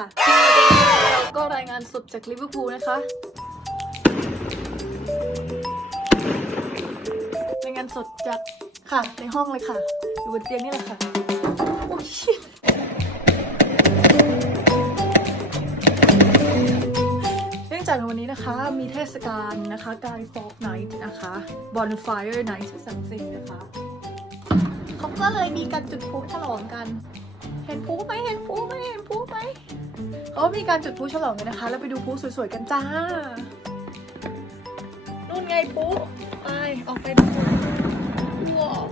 ค่ะเราก็รายงานสดจากลิเวอร์พูลนะคะรายงานสดจากค่ะในห้องเลยค่ะอยู่บนเตียงนี่แหละค่ะโอ้ยเนื่องจากในวันนี้นะคะมีเทศกาลนะคะ Guy Fawkes Night นะคะ Bonfire Night something นะคะเขาก็เลยมีการจุดพลุฉลองกันเห็นพลุไหมเขามีการจุดพลุฉลองกันนะคะแล้วไปดูพลุสวยๆกันจ้านู่นไงพลุไปออกไปดูว้าว